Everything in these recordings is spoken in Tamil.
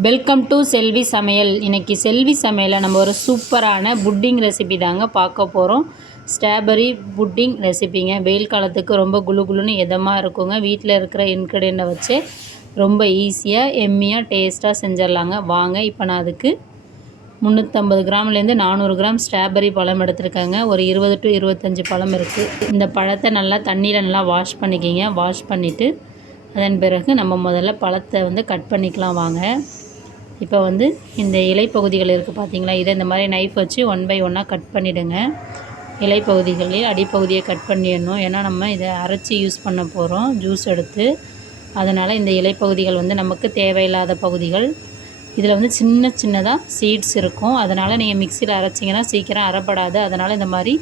வெல்கம் டு செல்வி சமையல் இன்னைக்கு செல்வி சமையலில் நம்ம ஒரு சூப்பரான புட்டிங் ரெசிபி தாங்க பார்க்க போகிறோம் ஸ்ட்ராபெரி புட்டிங் ரெசிபிங்க வெயில் காலத்துக்கு ரொம்ப குளு குளுன்னு இதமாக இருக்குங்க. வீட்டில் இருக்கிற இன்க்ரீடியண்ட்டை வச்சு ரொம்ப ஈஸியாக எம்மியாக டேஸ்ட்டாக செஞ்சிடலாங்க. வாங்க இப்போ நான் அதுக்கு முந்நூற்றம்பது கிராம்லேருந்து நானூறு கிராம் ஸ்ட்ராபெரி பழம் எடுத்திருக்கேங்க. ஒரு இருபது டு இருபத்தஞ்சி பழம் இருக்குது இந்த பழத்தை நல்லா தண்ணியில் நல்லா வாஷ் பண்ணிக்கிங்க. வாஷ் பண்ணிவிட்டு அதன் பிறகு நம்ம முதல்ல பழத்தை வந்து கட் பண்ணிக்கலாம் வாங்க. இப்போ வந்து இந்த இலைப்பகுதிகள் இருக்குது பார்த்தீங்களா? இதை இந்த மாதிரி நைஃப் வச்சு ஒன் பை ஒன்னாக கட் பண்ணிவிடுங்க இலைப்பகுதிகளில் அடிப்பகுதியை கட் பண்ணிடணும். ஏன்னா நம்ம இதை அரைச்சி யூஸ் பண்ண போகிறோம் ஜூஸ் எடுத்து. அதனால் இந்த இலைப்பகுதிகள் வந்து நமக்கு தேவையில்லாத பகுதிகள். இதில் வந்து சின்ன சின்னதாக சீட்ஸ் இருக்கும். அதனால் நீங்கள் மிக்சியில் அரைச்சிங்கன்னா சீக்கிரம் அரைப்படாது. அதனால் இந்த மாதிரி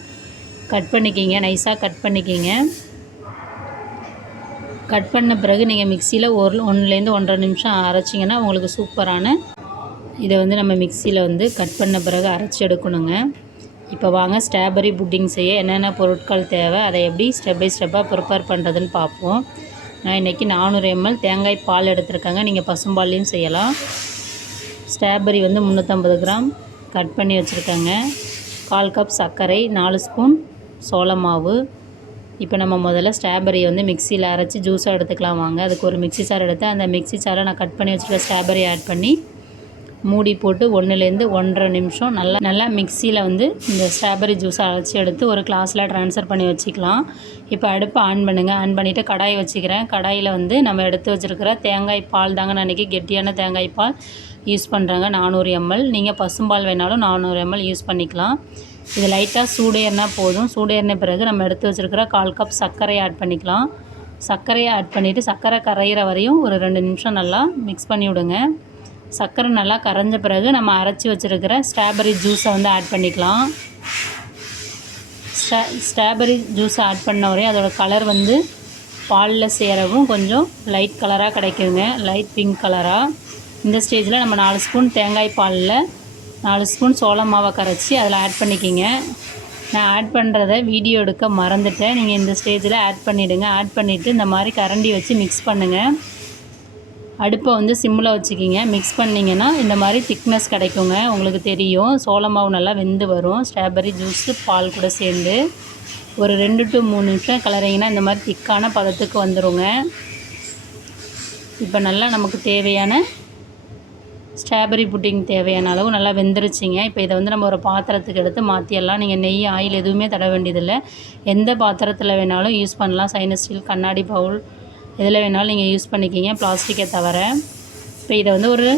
கட் பண்ணிக்கிங்க. நைஸாக கட் பண்ணிக்கிங்க. கட் பண்ண பிறகு நீங்கள் மிக்சியில் ஒரு ஒன்றுலேருந்து ஒன்றரை நிமிஷம் அரைச்சிங்கன்னா உங்களுக்கு சூப்பரான இதை வந்து நம்ம மிக்சியில் வந்து கட் பண்ண பிறகு அரைச்சி எடுக்கணுங்க. இப்போ வாங்க ஸ்ட்ராபெரி புட்டிங் செய்ய என்னென்ன பொருட்கள் தேவை அதை எப்படி ஸ்டெப் பை ஸ்டெப்பாக ப்ரிப்பேர் பண்ணுறதுன்னு பார்ப்போம் நான் இன்றைக்கி நானூறு எம்எல் தேங்காய் பால் எடுத்துருக்கேங்க. நீங்கள் பசும்பால்லையும் செய்யலாம். ஸ்ட்ராபெரி வந்து முந்நூற்றம்பது கிராம் கட் பண்ணி வச்சுருக்கேங்க. கால் கப் சர்க்கரை நாலு ஸ்பூன் சோளமாவு இப்போ நம்ம முதல்ல ஸ்ட்ராபெரியை வந்து மிக்சியில் அரைச்சி ஜூஸாக எடுத்துக்கலாம் வாங்க. அதுக்கு ஒரு மிக்ஸி சார் எடுத்து அந்த மிக்ஸி சாரை நான் கட் பண்ணி வச்சுருக்க ஸ்ட்ராபெரி ஆட் பண்ணி மூடி போட்டு ஒன்றுலேருந்து ஒன்றரை நிமிஷம் நல்லா நல்லா மிக்சியில் வந்து இந்த ஸ்ட்ராபெரி ஜூஸை அரைச்சி எடுத்து ஒரு கிளாஸில் ட்ரான்ஸ்ஃபர் பண்ணி வச்சுக்கலாம். இப்போ அடுப்பை ஆன் பண்ணுங்கள் ஆன் பண்ணிவிட்டு கடாயை வச்சுக்கிறேன். கடாயில் வந்து நம்ம எடுத்து வச்சுருக்கிற தேங்காய் பால் தாங்க நான் இன்றைக்கி கெட்டியான தேங்காய் பால் யூஸ் பண்ணுறாங்க நானூறு எம்எல் நீங்கள் பசும்பால் வேணாலும் நானூறு எம்எல் யூஸ் பண்ணிக்கலாம். இது லைட்டாக சூடேறினா போதும். சூடேறின பிறகு நம்ம எடுத்து வச்சுருக்கிற கால் கப் சர்க்கரையை ஆட் பண்ணிக்கலாம். சர்க்கரையை ஆட் பண்ணிவிட்டு சர்க்கரை கரையிற வரையும் ஒரு ரெண்டு நிமிஷம் நல்லா மிக்ஸ் பண்ணி விடுங்க. சர்க்கரை நல்லா கரைஞ்ச பிறகு நம்ம அரைச்சி வச்சுருக்கிற ஸ்ட்ராபெரி ஜூஸை வந்து ஆட் பண்ணிக்கலாம். ஸ்ட்ரா ஸ்ட்ராபெரி ஜூஸை ஆட் பண்ண வரையும் அதோடய கலர் வந்து பாலில் சேரவும் கொஞ்சம் லைட் கலராக கிடைக்குங்க. லைட் பிங்க் கலராக இந்த ஸ்டேஜில் நம்ம நாலு ஸ்பூன் தேங்காய் பாலில் நாலு ஸ்பூன் சோள மாவை கரைச்சி அதில் ஆட் பண்ணிக்கிங்க. நான் ஆட் பண்ணுறத வீடியோ எடுக்க மறந்துட்டேன். நீங்கள் இந்த ஸ்டேஜில் ஆட் பண்ணிவிடுங்க ஆட் பண்ணிவிட்டு இந்த மாதிரி கரண்டி வச்சு மிக்ஸ் பண்ணுங்கள் அடுப்பை வந்து சிம்மில் வச்சுக்கிங்க. மிக்ஸ் பண்ணிங்கன்னா இந்த மாதிரி திக்னஸ் கிடைக்குங்க. உங்களுக்கு தெரியும். சோள மாவு நல்லா வெந்து வரும். ஸ்ட்ராபெரி ஜூஸு பால் கூட சேர்ந்து. ஒரு ரெண்டு டு மூணு நிமிஷம் கலரிங்கன்னா இந்த மாதிரி திக்கான பதத்துக்கு வந்துடுங்க இப்போ நல்லா நமக்கு தேவையான ஸ்ட்ராபெரி புட்டிங் தேவையான அளவு நல்லா வெந்துருச்சிங்க. இப்போ இதை வந்து நம்ம ஒரு பாத்திரத்துக்கு எடுத்து மாற்றிடலாம் நீங்கள் நெய் ஆயில் எதுவுமே தட வேண்டியதில்லை. எந்த பாத்திரத்தில் வேணாலும் யூஸ் பண்ணலாம். சைனஸ் ஸ்டீல் கண்ணாடி பவுல் எதில் வேணாலும் நீங்கள் யூஸ் பண்ணிக்கிங்க. பிளாஸ்டிக்கை தவிர. இப்போ இதை வந்து ஒரு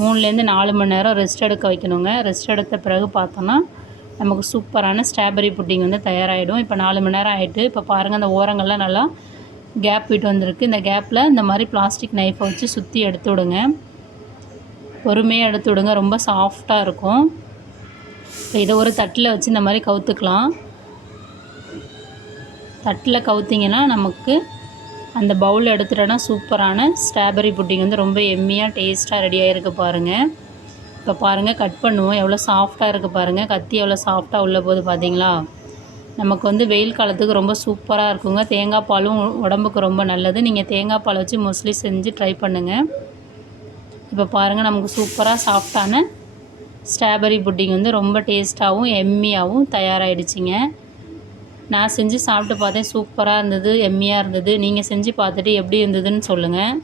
மூணுலேருந்து நாலு மணி நேரம் ரெஸ்ட் எடுக்க வைக்கணுங்க. ரெஸ்ட் எடுத்த பிறகு பார்த்தோன்னா நமக்கு சூப்பரான ஸ்ட்ராபெரி புட்டிங் வந்து தயாராகிடும் இப்போ நாலு மணி நேரம் ஆகிட்டு இப்போ பாருங்கள் அந்த ஓரங்கள்லாம் நல்லா கேப் விட்டு வந்திருக்கு. இந்த கேப்பில் இந்த மாதிரி பிளாஸ்டிக் நைஃபை வச்சு சுற்றி எடுத்து விடுங்க. பொறுமையாக எடுத்து விடுங்க. ரொம்ப சாஃப்டாக இருக்கும். இப்போ இதை ஒரு தட்டில் வச்சு இந்த மாதிரி கவுத்துக்கலாம். தட்டில் கவுத்திங்கன்னா நமக்கு அந்த பவுல் எடுத்துட்டோன்னா சூப்பரான ஸ்ட்ராபெரி புட்டிங் வந்து ரொம்ப எம்மியாக டேஸ்ட்டாக ரெடியாக இருக்குது பாருங்கள் இப்போ பாருங்கள் கட் பண்ணுவோம். எவ்வளோ சாஃப்டாக இருக்குது பாருங்கள் கத்தி எவ்வளோ சாஃப்டாக உள்ள போது பார்த்தீங்களா நமக்கு வந்து வெயில் காலத்துக்கு ரொம்ப சூப்பராக இருக்குங்க. தேங்காய் பாலும் உடம்புக்கு ரொம்ப நல்லது. நீங்கள் தேங்காய் பால் வச்சு மோஸ்ட்லி செஞ்சு ட்ரை பண்ணுங்கள் இப்போ பாருங்கள் நமக்கு சூப்பராக சாஃப்டான ஸ்ட்ராபெரி புட்டிங் வந்து ரொம்ப டேஸ்ட்டாகவும் எம்மியாகவும் தயாராகிடுச்சிங்க நான் செஞ்சு சாப்பிட்டு பார்த்தேன் சூப்பராக இருந்தது எம்மியாக இருந்தது. நீங்கள் செஞ்சு பார்த்துட்டு எப்படி இருந்ததுன்னு சொல்லுங்கள்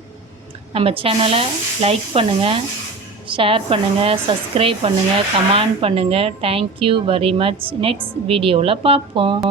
நம்ம சேனலை லைக் பண்ணுங்கள் ஷேர் பண்ணுங்கள் சப்ஸ்கிரைப் பண்ணுங்கள் கமெண்ட் பண்ணுங்கள் தேங்க்யூ வெரி மச் நெக்ஸ்ட் வீடியோவில் பார்ப்போம்.